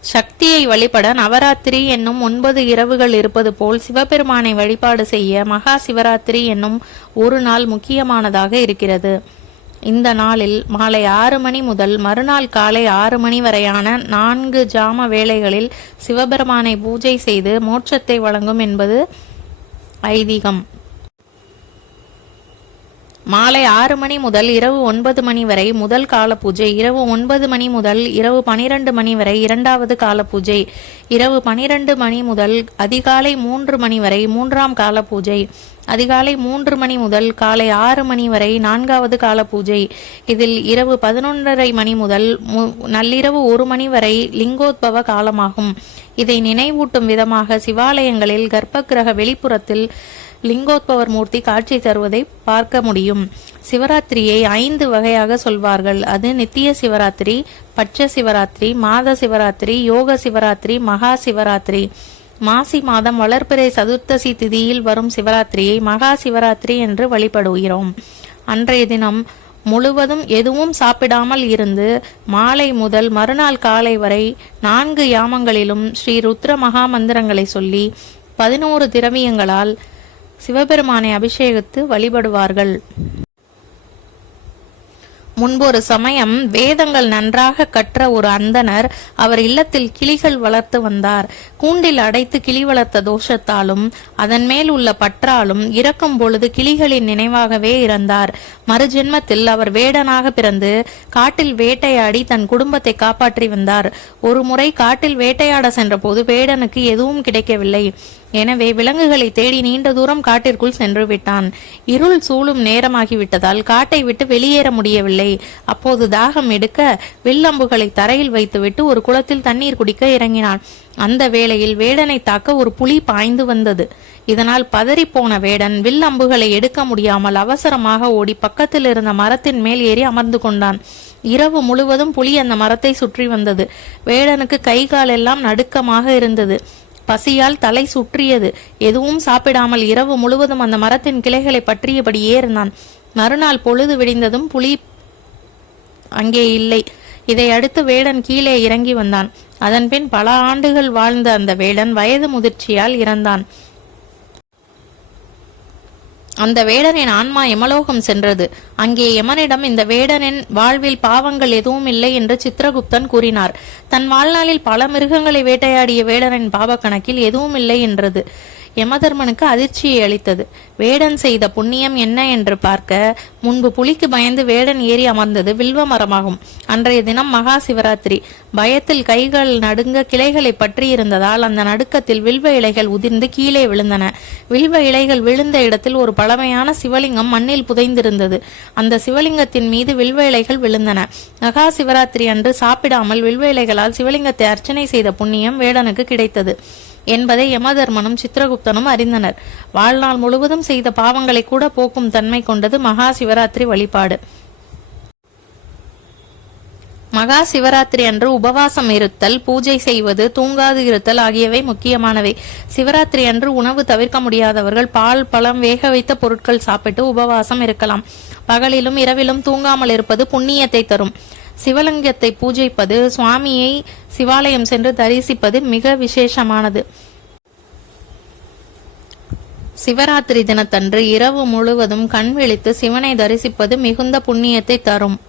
சக்தியை வழிபட நவராத்திரி என்னும் ஒன்பது இரவுகள் இருப்பது போல் சிவபெருமானை வழிபாடு செய்ய மகா சிவராத்திரி என்னும் ஒரு நாள் முக்கியமானதாக இருக்கிறது. இந்த நாளில் மாலை ஆறு மணி முதல் மறுநாள் காலை ஆறு மணி வரையான நான்கு ஜாம வேளைகளில் சிவபெருமானை பூஜை செய்து மோட்சத்தை வழங்கும் என்பது ஐதீகம். மாலை ஆறு மணி முதல் இரவு ஒன்பது மணி வரை முதல் கால பூஜை இரவு ஒன்பது மணி முதல் இரவு பனிரெண்டு மணி வரை இரண்டாவது கால பூஜை இரவு பனிரெண்டு மணி முதல் அதிகாலை மூன்று மணி வரை மூன்றாம் கால பூஜை அதிகாலை மூன்று மணி முதல் காலை ஆறு மணி வரை நான்காவது கால பூஜை. இதில் இரவு பதினொன்றரை மணி முதல் நள்ளிரவு ஒரு மணி வரை லிங்கோத்பவ காலமாகும். இதை நினைவூட்டும் விதமாக சிவாலயங்களில் கர்ப்பகிரக வெளிப்புறத்தில் லிங்கோத்பவர் மூர்த்தி காட்சி தருவதை பார்க்க முடியும். சிவராத்திரியை ஐந்து வகையாக சொல்வார்கள். அது நித்திய சிவராத்திரி பட்ச சிவராத்திரி மாத சிவராத்திரி யோக சிவராத்திரி மகா சிவராத்திரி. மாசி மாதம் வளர்பிறை சதுர்த்தசி திதியில் வரும் சிவராத்திரியை மகா சிவராத்திரி என்று வழிபடுகிறோம். அன்றைய தினம் முழுவதும் எதுவும் சாப்பிடாமல் இருந்து மாலை முதல் மறுநாள் காலை வரை நான்கு யாமங்களிலும் ஸ்ரீ ருத்ர மகா மந்திரங்களை சொல்லி பதினோரு திரவியங்களால் சிவபெருமானை அபிஷேகித்து வழிபடுவார்கள். முன்பொரு சமயம் வேதங்கள் நன்றாக கற்ற ஒரு அந்தனர் அவர் இல்லத்தில் கிளிகள் வளர்த்து வந்தார். கூண்டில் அடைத்து கிளி வளர்த்த தோஷத்தாலும் அதன் மேல் உள்ள பற்றாலும் இறக்கும் பொழுது கிளிகளின் நினைவாகவே இறந்தார். மறுஜென்மத்தில் அவர் வேடனாக பிறந்து காட்டில் வேட்டையாடி தன் குடும்பத்தை காப்பாற்றி வந்தார். ஒரு முறை காட்டில் வேட்டையாட சென்றபோது வேடனுக்கு எதுவும் கிடைக்கவில்லை. எனவே விலங்குகளை தேடி நீண்ட தூரம் காட்டிற்குள் சென்று விட்டான். இருள் சூழும் நேரமாகிவிட்டதால் காட்டை விட்டு வெளியேற முடியவில்லை. அப்போது தாகம் எடுக்க வில்லம்புகளை தரையில் வைத்துவிட்டு ஒரு குளத்தில் தண்ணீர் குடிக்க இறங்கினான். அந்த வேளையில் வேடனை தாக்க ஒரு புலி பாய்ந்து வந்தது. இதனால் பதறிப்போன வேடன் வில் அம்புகளை எடுக்க முடியாமல் அவசரமாக ஓடி பக்கத்தில் இருந்த மரத்தின் மேல் ஏறி அமர்ந்து கொண்டான். இரவு முழுவதும் புலி அந்த மரத்தை சுற்றி வந்தது. வேடனுக்கு கை கால் எல்லாம் நடுக்கமாக இருந்தது. பசியால் தலை சுற்றியது. எதுவும் சாப்பிடாமல் இரவு முழுவதும் அந்த மரத்தின் கிளைகளை பற்றியபடியே இருந்தான் மறுநாள் பொழுது விடிந்ததும் புலி அங்கே இல்லை. இதை அடுத்து வேடன் கீழே இறங்கி வந்தான். அதன்பின் பல ஆண்டுகள் வாழ்ந்த அந்த வேடன் வயது முதிர்ச்சியால் இறந்தான். அந்த வேடனின் ஆன்மா யமலோகம் சென்றது. அங்கே யமனிடம் இந்த வேடனின் வாழ்வில் பாவங்கள் எதுவும் இல்லை என்று சித்திரகுப்தன் கூறினார். தன் வாழ்நாளில் பல மிருகங்களை வேட்டையாடிய வேடனின் பாவ கணக்கில் எதுவும் இல்லை என்றது. யமதர்மனுக்கு அதிர்ச்சியை அளித்தது. வேடன் செய்த புண்ணியம் என்ன என்று பார்க்க முன்பு புலிக்கு பயந்து வேடன் ஏறி அமர்ந்தது வில்வ மரமாகும். அன்றைய தினம் மகா சிவராத்திரி. பயத்தில் கைகள் நடுங்க கிளைகளை பற்றி இருந்ததால் அந்த நடுக்கத்தில் வில்வ இலைகள் உதிர்ந்து கீழே விழுந்தன. வில்வ இலைகள் விழுந்த இடத்தில் ஒரு பழமையான சிவலிங்கம் மண்ணில் புதைந்திருந்தது. அந்த சிவலிங்கத்தின் மீது வில்வ இலைகள் விழுந்தன. மகா சிவராத்திரி அன்று சாப்பிடாமல் வில்வ இலைகளால் சிவலிங்கத்தை அர்ச்சனை செய்த புண்ணியம் வேடனுக்கு கிடைத்தது. என்பதை யமதர்மனும் சித்திரகுப்தனும் அறிந்தனர். வாழ்நாள் முழுவதும் செய்த பாவங்களை கூட போக்கும் தன்மை கொண்டது மகா சிவராத்திரி வழிபாடு. மகா சிவராத்திரி அன்று உபவாசம் இருத்தல் பூஜை செய்வது தூங்காது இருத்தல் ஆகியவை முக்கியமானவை. சிவராத்திரி அன்று உணவு தவிர்க்க முடியாதவர்கள் பால் பழம் வேக வைத்த பொருட்கள் சாப்பிட்டு உபவாசம் இருக்கலாம். பகலிலும் இரவிலும் தூங்காமல் இருப்பது புண்ணியத்தை தரும். சிவலிங்கத்தை பூஜைப்பது சுவாமியை சிவாலயம் சென்று தரிசிப்பது மிக விசேஷமானது. சிவராத்திரி தினத்தன்று இரவு முழுவதும் கண் விழித்து சிவனை தரிசிப்பது மிகுந்த புண்ணியத்தை தரும்.